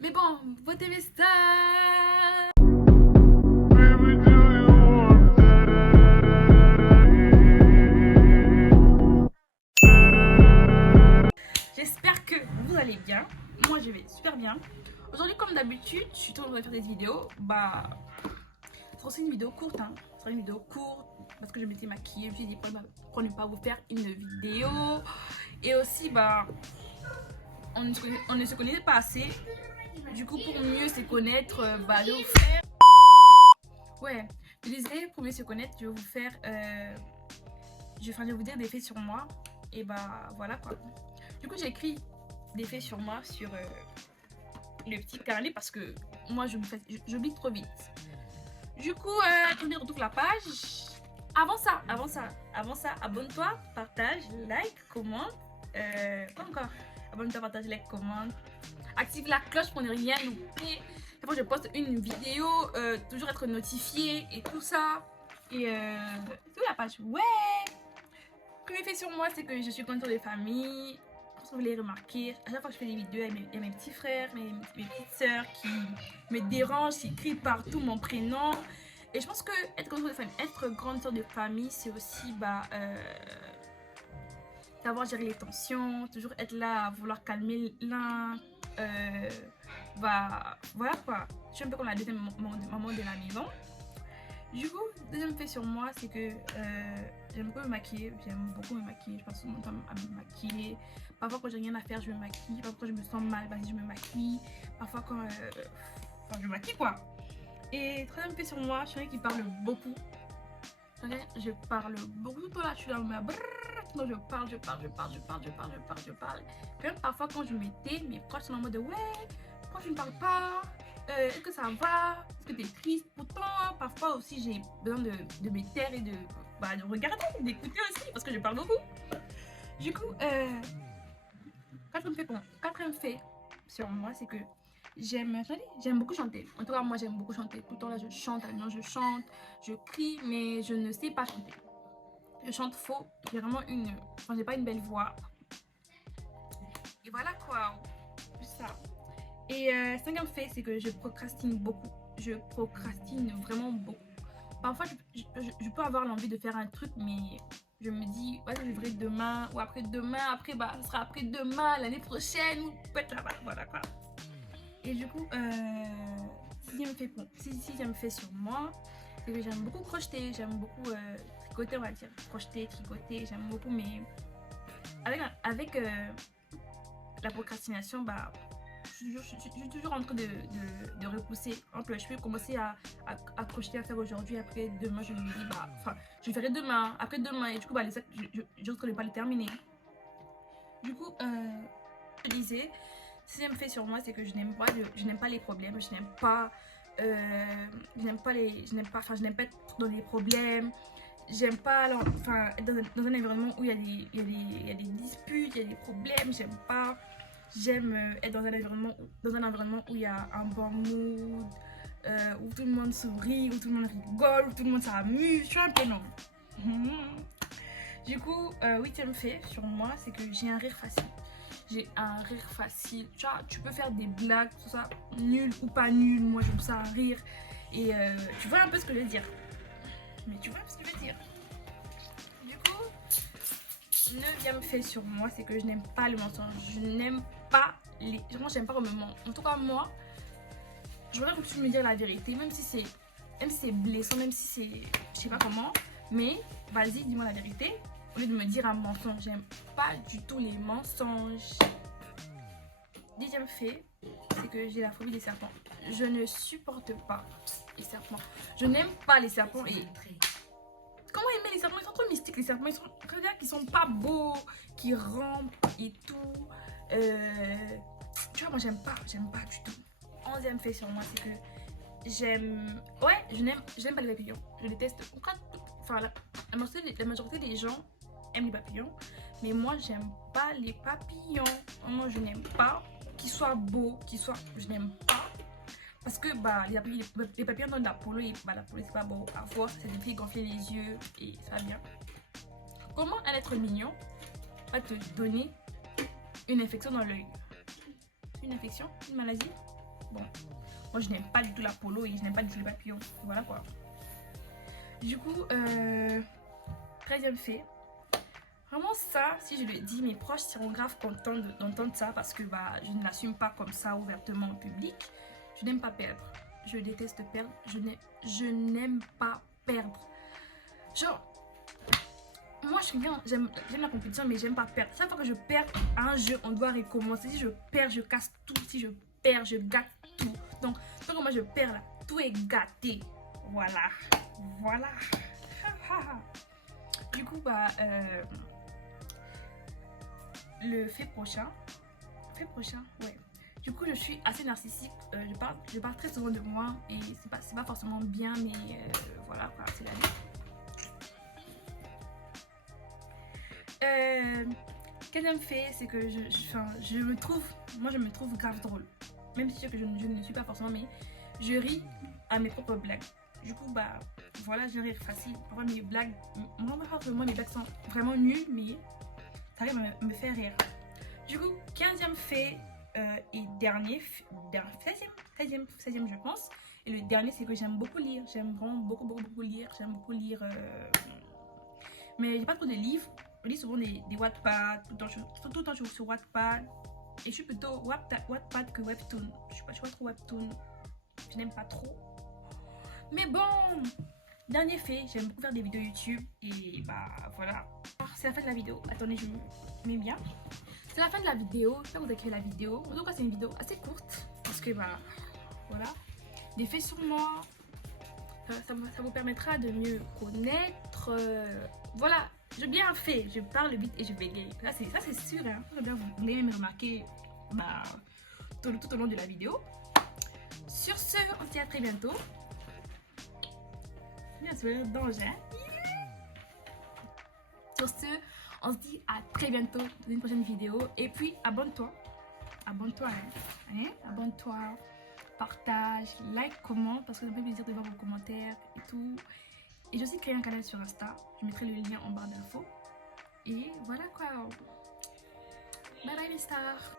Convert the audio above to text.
Mais bon, vous aimez ça. J'espère que vous allez bien. Moi, je vais super bien. Aujourd'hui, comme d'habitude, je suis toujours en train de faire des vidéos. Ce sera aussi une vidéo courte. Ce sera une vidéo courte parce que je m'étais maquillée. Je me suis dit, pour ne pas vous faire une vidéo. Et aussi, on ne se connaissait pas assez. Du coup, pour mieux se connaître, je vais vous faire... Ouais, je disais, pour mieux se connaître, je vais vous faire... je vais vous dire des faits sur moi. Et voilà quoi. Du coup, j'ai écrit des faits sur moi sur le petit carnet parce que moi, j'oublie trop vite. Du coup, je retrouve la page. Avant ça, abonne-toi, partage, like, commente. Quoi encore? Abonne-toi, partage, like, commente. Active la cloche pour ne rien louper. Après, je poste une vidéo, toujours être notifié et tout ça. Et c'est où la page? Ouais! Ce que j'ai fait sur moi, c'est que je suis contour de famille. Vous l'avez remarqué, à chaque fois que je fais des vidéos, il y a mes petits frères, mes petites sœurs qui me dérangent, qui crient partout mon prénom. Et je pense que être grande sœur de famille, c'est aussi savoir gérer les tensions, toujours être là à vouloir calmer l'un. Voilà quoi. Je suis un peu comme la deuxième maman de la maison. Du coup, deuxième fait sur moi, c'est que j'aime beaucoup me maquiller. J'aime beaucoup me maquiller. Je passe mon temps à me maquiller. Parfois, quand j'ai rien à faire, je me maquille. Parfois, quand je me sens mal, je me maquille. Parfois, quand je me maquille quoi. Et troisième fait sur moi, je suis quelqu'un qui parle beaucoup. Je parle beaucoup. Tout là, je suis dans ma non, je parle. Même parfois, quand je m'étais, mes proches sont en mode ouais, pourquoi tu ne parles pas? Est-ce que ça va? Est-ce que tu es triste? Pourtant, parfois aussi, j'ai besoin de me taire et de regarder, d'écouter aussi, parce que je parle beaucoup. Du coup, quatrième fait sur moi, c'est que j'aime beaucoup chanter. En tout cas, moi, j'aime beaucoup chanter. Tout le temps, là, je chante, je crie, mais je ne sais pas chanter. Je chante faux. J'ai vraiment j'ai pas une belle voix. Et voilà quoi. Juste ça. Et cinquième fait, c'est que je procrastine beaucoup. Je procrastine vraiment beaucoup. Parfois, je peux avoir l'envie de faire un truc, mais je me dis, ouais, je le ferai demain ou après-demain. Après, ce sera après-demain, l'année prochaine, ou peut-être là-bas. Voilà quoi. Et du coup, sixième fait sur moi, c'est que j'aime beaucoup crocheter. J'aime beaucoup tricoter, on va dire. Crocheter, tricoter, j'aime beaucoup, mais avec la procrastination, je suis toujours en train de repousser. Par exemple, je peux commencer à crocheter, à faire aujourd'hui, après demain, je me dis, je le ferai demain, après-demain, et du coup, je risque de ne pas le terminer. Du coup, je disais, sixième fait sur moi, c'est que je n'aime pas les problèmes, je n'aime pas être dans les problèmes. J'aime pas être dans un environnement où il y a des disputes, il y a des problèmes, j'aime pas. J'aime être dans un environnement où il y a un bon mood, où tout le monde sourit, où tout le monde rigole, où tout le monde s'amuse. Je suis un peu non. Du coup, huitième fait sur moi, c'est que j'ai un rire facile. J'ai un rire facile. Tu peux faire des blagues, tout ça, nul ou pas nul. Moi, j'aime ça rire. Et tu vois un peu ce que je veux dire. Mais tu vois ce que je veux dire. Du coup, neuvième fait sur moi, c'est que je n'aime pas le mensonge. Je n'aime pas j'aime pas qu'on me ment. En tout cas, moi, je voudrais que tu me dises la vérité, même si c'est blessant, même si c'est je sais pas comment. Mais vas-y, dis-moi la vérité. Au lieu de me dire un mensonge, j'aime pas du tout les mensonges. Dixième fait, c'est que j'ai la phobie des serpents. Je ne supporte pas les serpents. Je n'aime pas les serpents et... Comment aimer les serpents? Ils sont trop mystiques, les serpents. Ils sont qui sont pas beaux, qui rampent et tout. Tu vois, moi j'aime pas du tout. Onzième fait sur moi, c'est que j'aime... Ouais, je n'aime pas les papillons. Je déteste... Enfin, la majorité des gens aiment les papillons. Mais moi, j'aime pas les papillons. Moi, je n'aime pas qu'ils soient beaux, je n'aime pas. Parce que les papillons donnent la polo et la polo c'est pas beau. Parfois, ça te fait gonfler les yeux et ça va bien. Comment un être mignon va te donner une infection dans l'œil? Une infection? Une maladie? Bon, moi je n'aime pas du tout la polo et je n'aime pas du tout les papillons. Voilà quoi. Du coup, 13e fait. Vraiment ça, si je le dis, mes proches seront grave contents d'entendre ça parce que bah, je ne l'assume pas comme ça ouvertement en public. Je n'aime pas perdre. Je déteste perdre. Je n'aime pas perdre. Genre, moi j'aime la compétition mais j'aime pas perdre. Chaque fois que je perds un jeu, on doit recommencer. Si je perds, je casse tout. Si je perds, je gâte tout. Donc, tant que moi je perds là, tout est gâté. Voilà. Voilà. Du coup, bah, le fait prochain, ouais. Du coup, je suis assez narcissique. Je parle très souvent de moi et c'est pas forcément bien, mais voilà, quoi, c'est la vie. 15e fait, c'est que je me trouve grave drôle. Même si je ne suis pas forcément, mais je ris à mes propres blagues. Du coup, bah, voilà, j'ai un rire facile. Parfois, mes blagues, moi, mes blagues sont vraiment nulles, mais ça arrive à me faire rire. Du coup, 15e fait et dernier, 16e je pense. Et le dernier, c'est que j'aime beaucoup lire. J'aime vraiment beaucoup lire. J'aime beaucoup lire. Mais j'ai pas trop de livres. Je lis souvent des Wattpad. Tout le temps, je suis sur Wattpad. Et je suis plutôt Wattpad que Webtoon. Je suis pas trop Webtoon. Je n'aime pas trop. Mais bon, dernier fait, j'aime beaucoup faire des vidéos YouTube. Et bah voilà. C'est la fin de la vidéo. Attendez, je me mets bien. C'est la fin de la vidéo. J'espère que vous avez kiffé la vidéo. En tout cas, c'est une vidéo assez courte. Parce que bah voilà. Des faits sur moi. Ça vous permettra de mieux connaître. Voilà. J'ai bien fait. Je parle vite et je bégaye. Ça c'est sûr. Hein. Vous allez même remarquer bah, tout au long de la vidéo. Sur ce, on se dit à très bientôt. Bien sûr, danger. Sur ce, on se dit à très bientôt dans une prochaine vidéo. Et puis, abonne-toi. Abonne-toi, hein. Abonne-toi, partage, like, commente, parce que ça me fait plaisir de voir vos commentaires et tout. Et j'ai aussi créé un canal sur Insta. Je mettrai le lien en barre d'infos. Et voilà quoi. Bye bye mes stars.